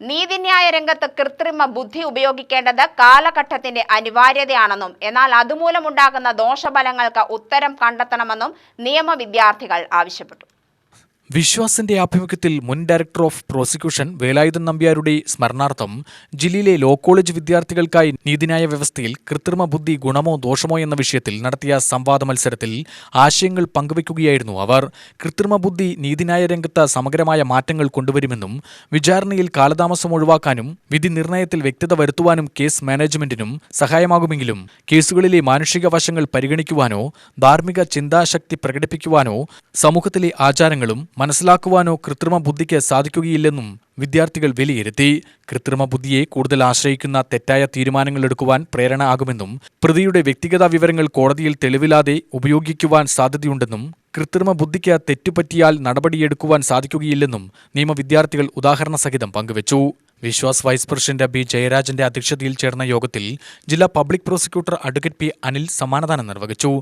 നീതിന്യായ രംഗത്ത് കൃത്രിമ ബുദ്ധി ഉപയോഗിക്കേണ്ടത് കാലഘട്ടത്തിന്റെ അനിവാര്യതയാണെന്നും എന്നാൽ അതുമൂലമുണ്ടാകുന്ന ദോഷഫലങ്ങൾക്ക് ഉത്തരം കണ്ടെത്തണമെന്നും നിയമ വിദ്യാർത്ഥികൾ ആവശ്യപ്പെട്ടു. വിശ്വാസിന്റെ ആഭിമുഖ്യത്തിൽ മുൻ ഡയറക്ടർ ഓഫ് പ്രോസിക്യൂഷൻ വേലായുധൻ നമ്പ്യാരുടെ സ്മരണാർത്ഥം ജില്ലയിലെ ലോ കോളേജ് വിദ്യാർത്ഥികൾക്കായി നീതിന്യായ വ്യവസ്ഥയിൽ കൃത്രിമ ബുദ്ധി ഗുണമോ ദോഷമോ എന്ന വിഷയത്തിൽ നടത്തിയ സംവാദ മത്സരത്തിൽ ആശയങ്ങൾ പങ്കുവയ്ക്കുകയായിരുന്നു അവർ. കൃത്രിമ ബുദ്ധി നീതിന്യായ രംഗത്ത് സമഗ്രമായ മാറ്റങ്ങൾ കൊണ്ടുവരുമെന്നും വിചാരണയിൽ കാലതാമസം ഒഴിവാക്കാനും വിധി നിർണയത്തിൽ വ്യക്തത വരുത്തുവാനും കേസ് മാനേജ്മെന്റിനും സഹായമാകുമെങ്കിലും കേസുകളിലെ മാനുഷിക വശങ്ങൾ പരിഗണിക്കുവാനോ ധാർമ്മിക ചിന്താശക്തി പ്രകടിപ്പിക്കുവാനോ സമൂഹത്തിലെ ആചാരങ്ങളും മനസ്സിലാക്കുവാനോ കൃത്രിമ ബുദ്ധിക്ക് സാധിക്കുകയില്ലെന്നും വിദ്യാർത്ഥികൾ വിലയിരുത്തി. കൃത്രിമ ബുദ്ധിയെ കൂടുതൽ ആശ്രയിക്കുന്ന തെറ്റായ തീരുമാനങ്ങൾ എടുക്കുവാൻ പ്രേരണ ആകുമെന്നും പ്രതിയുടെ വ്യക്തിഗത വിവരങ്ങൾ കോടതിയിൽ തെളിവില്ലാതെ ഉപയോഗിക്കുവാൻ സാധ്യതയുണ്ടെന്നും കൃത്രിമ ബുദ്ധിക്ക് തെറ്റുപറ്റിയാൽ നടപടിയെടുക്കുവാൻ സാധിക്കുകയില്ലെന്നും നിയമവിദ്യാർത്ഥികൾ ഉദാഹരണ സഹിതം പങ്കുവച്ചു. Viswas vice president B. ജയരാജന്റെ അധ്യക്ഷതയിൽ ചേർന്ന യോഗത്തിൽ ജില്ലാ public prosecutor advocate P. Anil സമാനദാനം നിർവഹിച്ചു.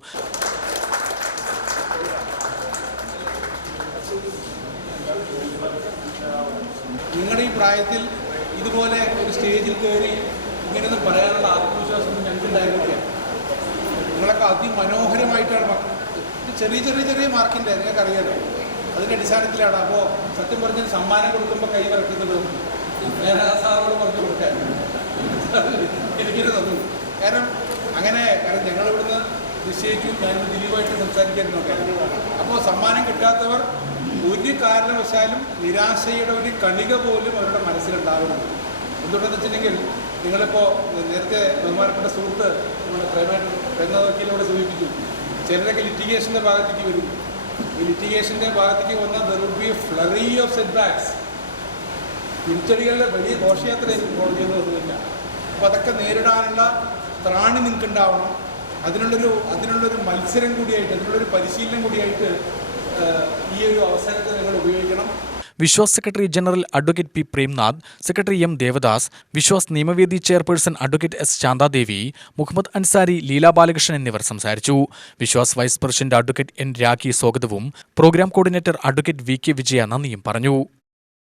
നിങ്ങളുടെ ഈ പ്രായത്തിൽ ഇതുപോലെ ഒരു സ്റ്റേജിൽ കയറി ഇങ്ങനെയൊന്നും പറയാനുള്ള ആത്മവിശ്വാസം ഞങ്ങൾക്ക് ഉണ്ടായിരുന്നില്ല നിങ്ങളൊക്കെ അതിമനോഹരമായിട്ടാണ് ചെറിയ ചെറിയ ചെറിയ മാർക്കിന്റെ നിങ്ങൾക്ക് അറിയാലോ അതിന്റെ അടിസ്ഥാനത്തിലാണ് അപ്പോൾ സത്യം പറഞ്ഞാൽ സമ്മാനം കൊടുക്കുമ്പോൾ കൈ വരക്കുന്നത് ആ സാറോട് പറഞ്ഞു കൊടുക്കാൻ. എനിക്കൊരു തന്നു. കാരണം അങ്ങനെ കാരണം ഞങ്ങൾ ഇവിടുന്ന് നിശ്ചയിച്ചു ഞാൻ ദിലീപായിട്ട് സംസാരിക്കാനൊക്കെ അപ്പോൾ സമ്മാനം കിട്ടാത്തവർ ഒരു കാരണവശാലും നിരാശയുടെ ഒരു കണിക പോലും അവരുടെ മനസ്സിലുണ്ടാകുന്നുണ്ട് എന്തുകൊണ്ടെന്ന് വെച്ചിട്ടുണ്ടെങ്കിൽ നിങ്ങളിപ്പോൾ നേരത്തെ ബഹുമാനപ്പെട്ട സുഹൃത്ത് നമ്മുടെ പ്രേമേട്ടൻ പ്രേമ വക്കീലോട് സൂചിപ്പിച്ചു. ചിലരൊക്കെ ലിറ്റിഗേഷന്റെ ഭാഗത്തേക്ക് വരും. ഈ ലിറ്റിഗേഷന്റെ ഭാഗത്തേക്ക് വന്നാൽ there would be flurry of setbacks തിരിച്ചടികളുടെ വലിയ ഘോഷയാത്രയായിരിക്കും എന്ന് വന്നില്ല അപ്പോൾ അതൊക്കെ നേരിടാനുള്ള ത്രാണി നിങ്ങൾക്ക് ഉണ്ടാവണം അതിനുള്ളൊരു അതിനുള്ളൊരു മത്സരം കൂടിയായിട്ട് അതിനുള്ളൊരു പരിശീലനം കൂടിയായിട്ട് ഈ ഒരു അവസരത്തെ നിങ്ങൾ ഉപയോഗിക്കണം. Viswas secretary general advocate P Premnath secretary M Devadas Viswas നിയമവേദി chairperson advocate S Santhadevi Muhammad Ansari Leela Balakrishnan എന്നിവർ സംസാരിച്ചു. Viswas vice president advocate N Rakhi സ്വാഗതവും programme coordinator advocate V K Vijaya നന്ദിയും പറഞ്ഞു.